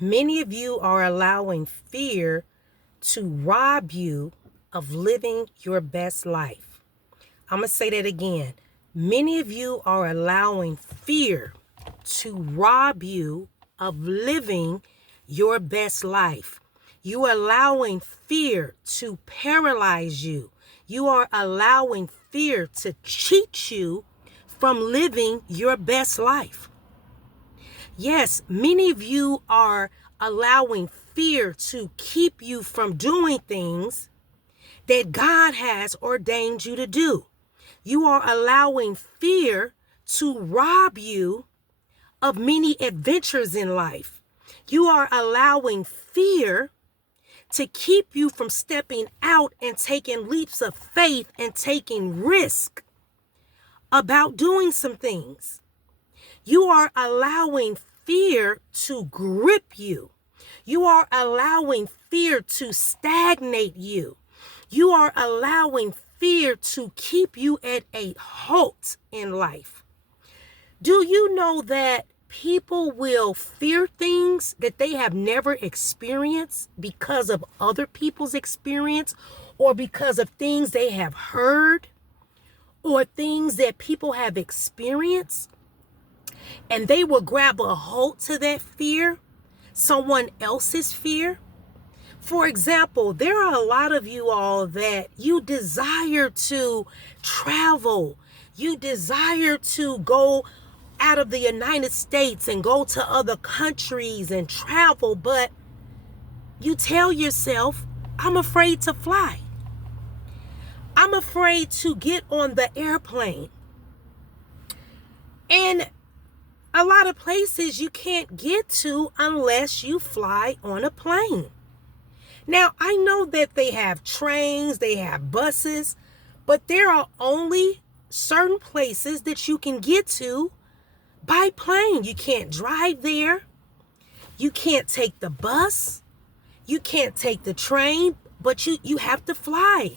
Many of you are allowing fear to rob you of living your best life. I'm going to say that again. Many of you are allowing fear to rob you of living your best life. You are allowing fear to paralyze you. You are allowing fear to cheat you from living your best life. Yes, many of you are allowing fear to keep you from doing things that God has ordained you to do. You are allowing fear to rob you of many adventures in life. You are allowing fear to keep you from stepping out and taking leaps of faith and taking risk about doing some things. You are allowing fear to grip you. You are allowing fear to stagnate you. You are allowing fear to keep you at a halt in life. Do you know that people will fear things that they have never experienced because of other people's experience or because of things they have heard or things that people have experienced? And they will grab a hold to that fear, someone else's fear. For example, there are a lot of you all that you desire to travel. You desire to go out of the United States and go to other countries and travel, but you tell yourself, I'm afraid to fly. I'm afraid to get on the airplane. And a lot of places you can't get to unless you fly on a plane. Now, I know that they have trains, they have buses, but there are only certain places that you can get to by plane. You can't drive there. You can't take the bus. You can't take the train, but you have to fly.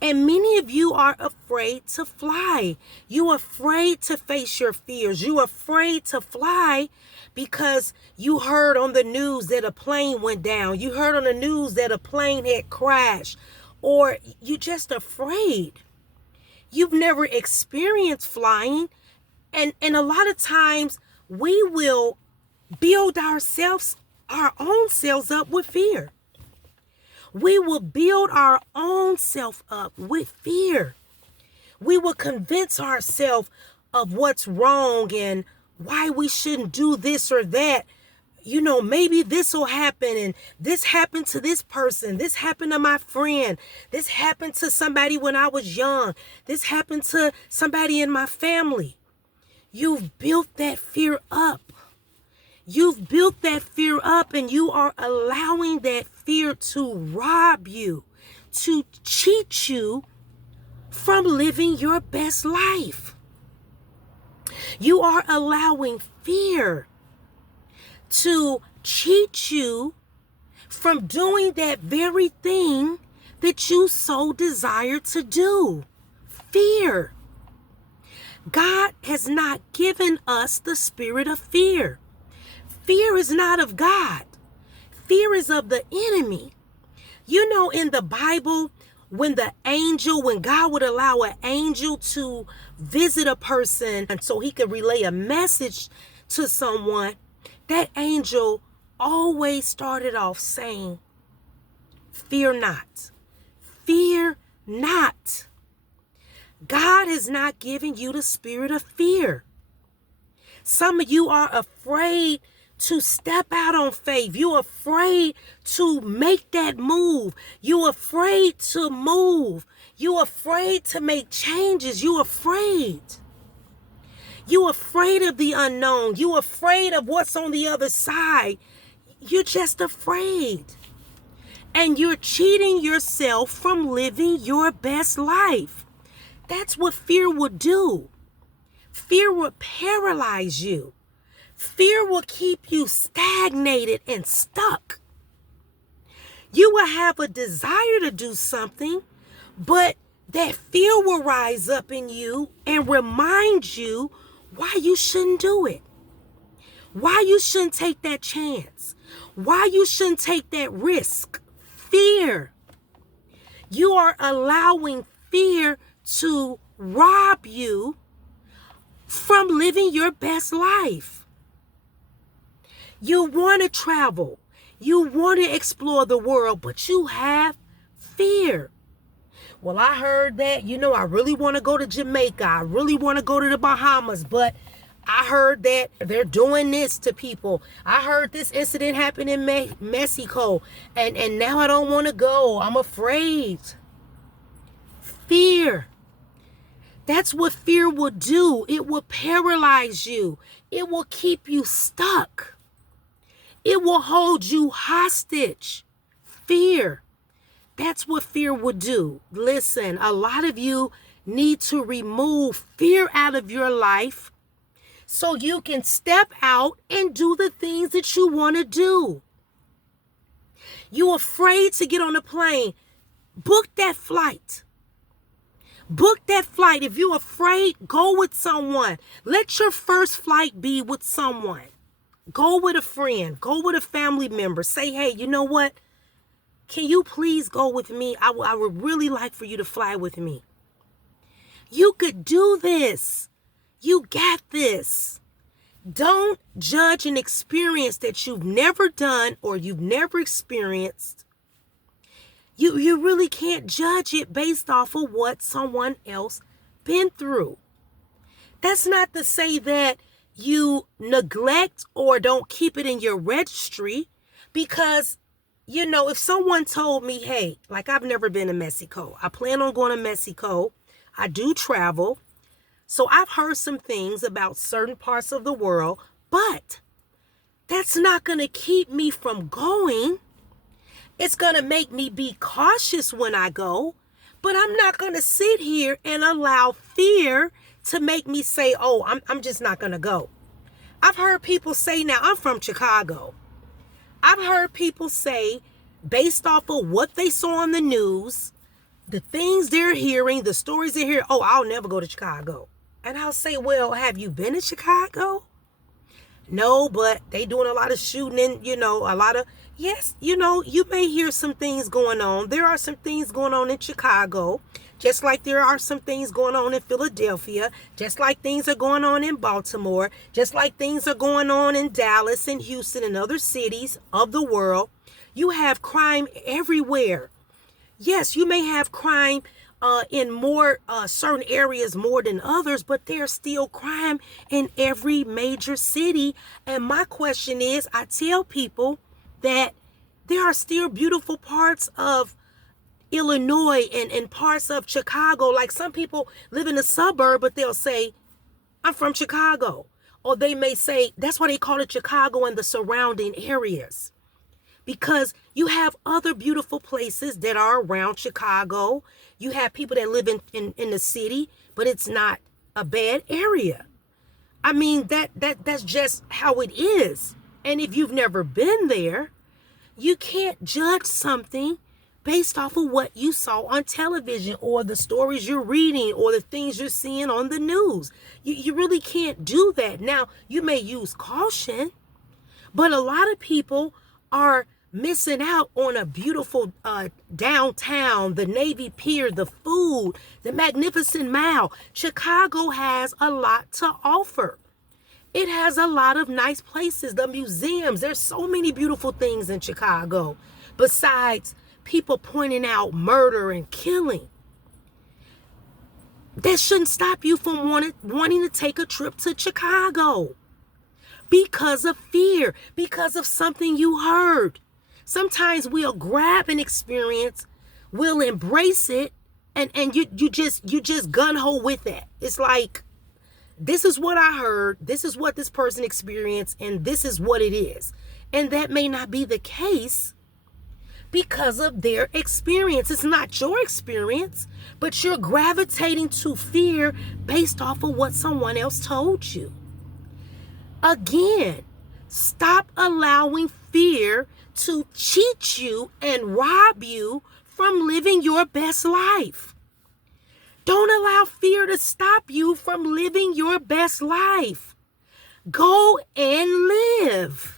And many of you are afraid to fly. You're afraid to face your fears. You're afraid to fly because you heard on the news that a plane went down. You heard on the news that a plane had crashed. Or you're just afraid. You've never experienced flying. And a lot of times we will build our own selves up with fear. We will build our own self up with fear. We will convince ourselves of what's wrong and why we shouldn't do this or that. You know, maybe this will happen and this happened to this person. This happened to my friend. This happened to somebody when I was young. This happened to somebody in my family. You've built that fear up. You've built that fear up and you are allowing that fear to rob you, to cheat you from living your best life. You are allowing fear to cheat you from doing that very thing that you so desire to do. Fear. God has not given us the spirit of fear. Fear is not of God. Fear is of the enemy. You know, in the Bible, when God would allow an angel to visit a person and so he could relay a message to someone, that angel always started off saying, fear not. Fear not. God has not given you the spirit of fear. Some of you are afraid to step out on faith. You're afraid to make that move. You're afraid to move. You're afraid to make changes. You're afraid. You're afraid of the unknown. You're afraid of what's on the other side. You're just afraid. And you're cheating yourself from living your best life. That's what fear will do. Fear will paralyze you. Fear will keep you stagnated and stuck. You will have a desire to do something, but that fear will rise up in you and remind you why you shouldn't do it. Why you shouldn't take that chance? Why you shouldn't take that risk? Fear. You are allowing fear to rob you from living your best life. You want to travel. You want to explore the world, but you have fear. Well, I heard that, I really want to go to Jamaica. I really want to go to the Bahamas, but I heard that they're doing this to people. I heard this incident happened in Mexico, and now I don't want to go. I'm afraid. Fear. That's what fear will do. It will paralyze you. It will keep you stuck. It will hold you hostage. Fear. That's what fear would do. Listen, a lot of you need to remove fear out of your life so you can step out and do the things that you want to do. You're afraid to get on a plane. Book that flight. Book that flight. If you're afraid, go with someone. Let your first flight be with someone. Go with a friend. Go with a family member. Say, hey, you know what? Can you please go with me? I would really like for you to fly with me. You could do this. You got this. Don't judge an experience that you've never done or you've never experienced. You really can't judge it based off of what someone else been through. That's not to say that you neglect or don't keep it in your registry, because, if someone told me, hey, like I've never been to Mexico. I plan on going to Mexico. I do travel. So I've heard some things about certain parts of the world, but that's not going to keep me from going. It's going to make me be cautious when I go, but I'm not going to sit here and allow fear to make me say, oh, I'm just not going to go. I've heard people say, now I'm from Chicago. I've heard people say, based off of what they saw on the news, the things they're hearing, the stories they're hearing, oh, I'll never go to Chicago. And I'll say, well, have you been to Chicago? No, but they doing a lot of shooting and, a lot of, yes, you may hear some things going on. There are some things going on in Chicago, just like there are some things going on in Philadelphia, just like things are going on in Baltimore, just like things are going on in Dallas and Houston and other cities of the world. You have crime everywhere. Yes, you may have crime in more certain areas more than others, but there's still crime in every major city. And my question is, I tell people that there are still beautiful parts of Illinois and parts of Chicago. Like some people live in a suburb, but they'll say, I'm from Chicago. Or they may say, that's why they call it Chicago and the surrounding areas. Because you have other beautiful places that are around Chicago. You have people that live in the city, but it's not a bad area. I mean, that's just how it is. And if you've never been there, you can't judge something based off of what you saw on television or the stories you're reading or the things you're seeing on the news. You really can't do that. Now, you may use caution, but a lot of people are missing out on a beautiful downtown, the Navy Pier, the food, the Magnificent Mile. Chicago has a lot to offer. It has a lot of nice places, the museums. There's so many beautiful things in Chicago, besides people pointing out murder and killing. That shouldn't stop you from wanting to take a trip to Chicago because of fear, because of something you heard. Sometimes we'll grab an experience, we'll embrace it, and you just gun-ho with that. It's like, this is what I heard, this is what this person experienced, and this is what it is. And that may not be the case because of their experience. It's not your experience, but you're gravitating to fear based off of what someone else told you. Again, stop allowing fear to cheat you and rob you from living your best life. Don't allow fear to stop you from living your best life. Go and live.